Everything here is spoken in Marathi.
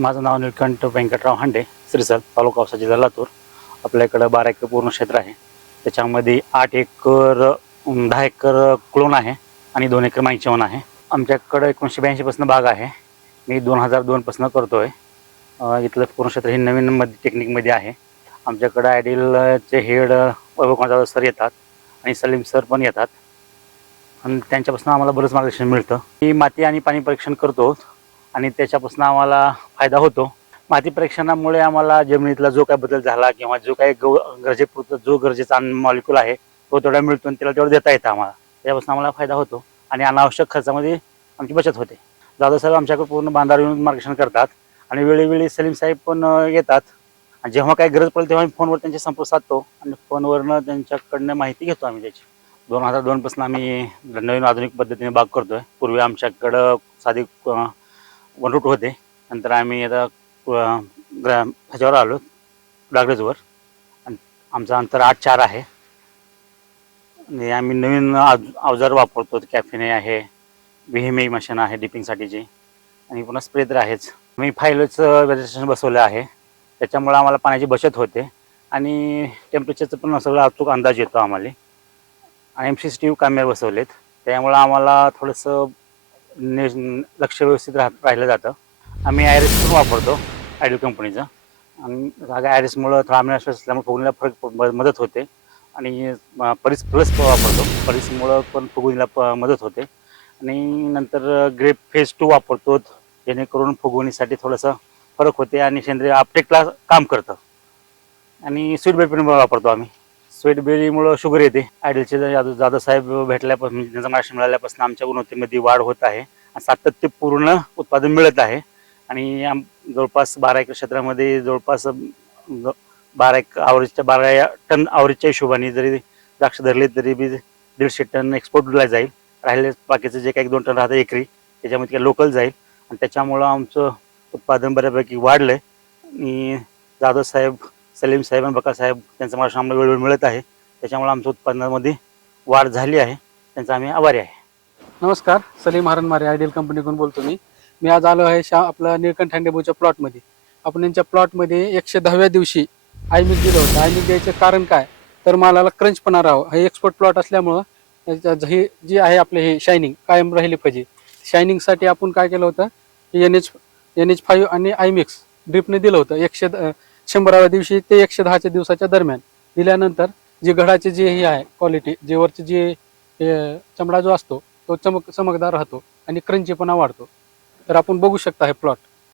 माझं नाव निळकंठ व्यंकटराव हांडे श्रीसल तालुका औसा जिल्हा लातूर. आपल्या इकडं बारा एकर पूर्ण क्षेत्र आहे. त्याच्यामध्ये आठ एकर दहा एकर क्लोन आहे आणि दोन एकर माईचवन आहे. आमच्याकडं एकोणीसशे ब्याऐंशीपासून बाग आहे. मी दोन हजार दोनपासून करतो आहे इथलं पूर्ण क्षेत्र हे नवीन मध्ये टेक्निकमध्ये आहे. आमच्याकडं आयडियलचे हेड वैभव सर येतात आणि सलीम सर पण येतात. आणि त्यांच्यापासून आम्हाला बरंच मार्गदर्शन मिळतं. मी माती आणि पाणी परीक्षण करतो. आणि त्याच्यापासून आम्हाला फायदा होतो. माती परीक्षणामुळे आम्हाला जमिनीतला जो काय बदल झाला किंवा जो काही गौ गरजेपुरतं जो गरजेचा मॉलिक्यूल आहे तो तेवढा मिळतो आणि त्याला तेवढं देता येतं आम्हाला. त्यापासून आम्हाला फायदा होतो आणि अनावश्यक खर्चामध्ये आमची बचत होते. जाधव साहेब आमच्याकडे पूर्ण बांधावर येऊन मार्गदर्शन करतात आणि वेळोवेळी सलीम साहेब पण येतात. आणि जेव्हा काही गरज पडेल तेव्हा आम्ही फोनवर त्यांचे संपर्क साधतो आणि फोनवरनं त्यांच्याकडनं माहिती घेतो आम्ही त्याची. दोन हजार दोनपासून आम्ही नवीन आधुनिक पद्धतीने बाग करतो आहे पूर्वी आमच्याकडं साधी वनरूट होते. नंतर आम्ही आता ग्रा ह्याच्यावर आलो डागरेजवर आणि आमचं अंतर आठ चार आहे. आणि आम्ही नवीन अवजार वापरतो. कॅफिने आहे व्हीएमई मशीन आहे डिपिंगसाठीची आणि पुन्हा स्प्रे तर आहेच. मी फायलचं वेजिटेशन बसवलं आहे. त्याच्यामुळं आम्हाला पाण्याची बचत होते. आणि टेम्परेचरचं पण सगळं अचूक अंदाज येतो आम्हाला. आणि M C C T V कॅमेरे बसवलेत. त्यामुळं आम्हाला थोडंसं ने लक्ष व्यवस्थित राह राहिलं जातं. आम्ही आयरिस पण वापरतो आयडियल कंपनीचं. आणि आयरिसमुळं थोडा आम्ही असल्यामुळे फुगणीला फरक मदत होते. आणि अं, परीस प्लस वापरतो. परीसमुळं पण फुगवणीला प मदत होते. आणि नंतर ग्रेप फेज टू वापरतो. जेणेकरून फुगवणीसाठी थोडंसं फरक होते आणि सेंद्रिय आपटेकला काम करतं. आणि स्वीट बेपिन वापरतो आम्ही. स्वीट बेरीमुळं शुगर येते. आयडलचे जाधव साहेब भेटल्यापासून म्हणजे त्यांचा मार्गदर्शन मिळाल्यापासून आमच्या गुणवत्तेमध्ये वाढ होत आहे आणि सातत्यपूर्ण उत्पादन मिळत आहे. आणि आम जवळपास बारा एकर क्षेत्रामध्ये जवळपास ग- बारा एक आवरेजच्या बारा या टन आवरेजच्या हिशोबाने जरी द्राक्ष धरले तरी बी दीडशे टन एक्सपोर्टला जाईल. राहिले बाकीचं जे काही दोन टन राहतं एकरी त्याच्यामध्ये काही लोकल जाईल. आणि त्याच्यामुळं आमचं उत्पादन बऱ्यापैकी वाढलं आहे आणि जाधव साहेब सलीम साहेब आणि बका साहेब त्यांचं मला आम्हाला वेळोवेळी मिळत आहे. त्याच्यामुळे आमच्या उत्पादनामध्ये वाढ झाली आहे. त्यांचा आम्ही आभारी आहे. नमस्कार सलीम हरणमारे आयडियल कंपनीकडून बोलतो मी. मी आज आलो आहे शा आपला निळकंठ हँडेबूच्या प्लॉटमध्ये. आपण यांच्या प्लॉटमध्ये एकशे दहाव्या दिवशी आयमिक दिलं होतं. आयमिक द्यायचं कारण काय? तर मालाला क्रंचपणा राहावं हे एक्सपोर्ट प्लॉट असल्यामुळं हे जी आहे आपले हे शायनिंग कायम राहिली पाहिजे शायनिंगसाठी आपण काय केलं होतं? N H N H five आणि आयमिक्स ड्रिपने दिलं होतं. एकशे द- शंभराव्या दिवशी ते एकशे दहाच्या दिवसाच्या दरम्यान दिल्यानंतर जे घडाची जे ही आहे क्वालिटी जे वरचे जे चमडा जो असतो तो चमक चमकदार राहतो आणि क्रंचीपणा वाढतो. तर आपण बघू शकता हे प्लॉट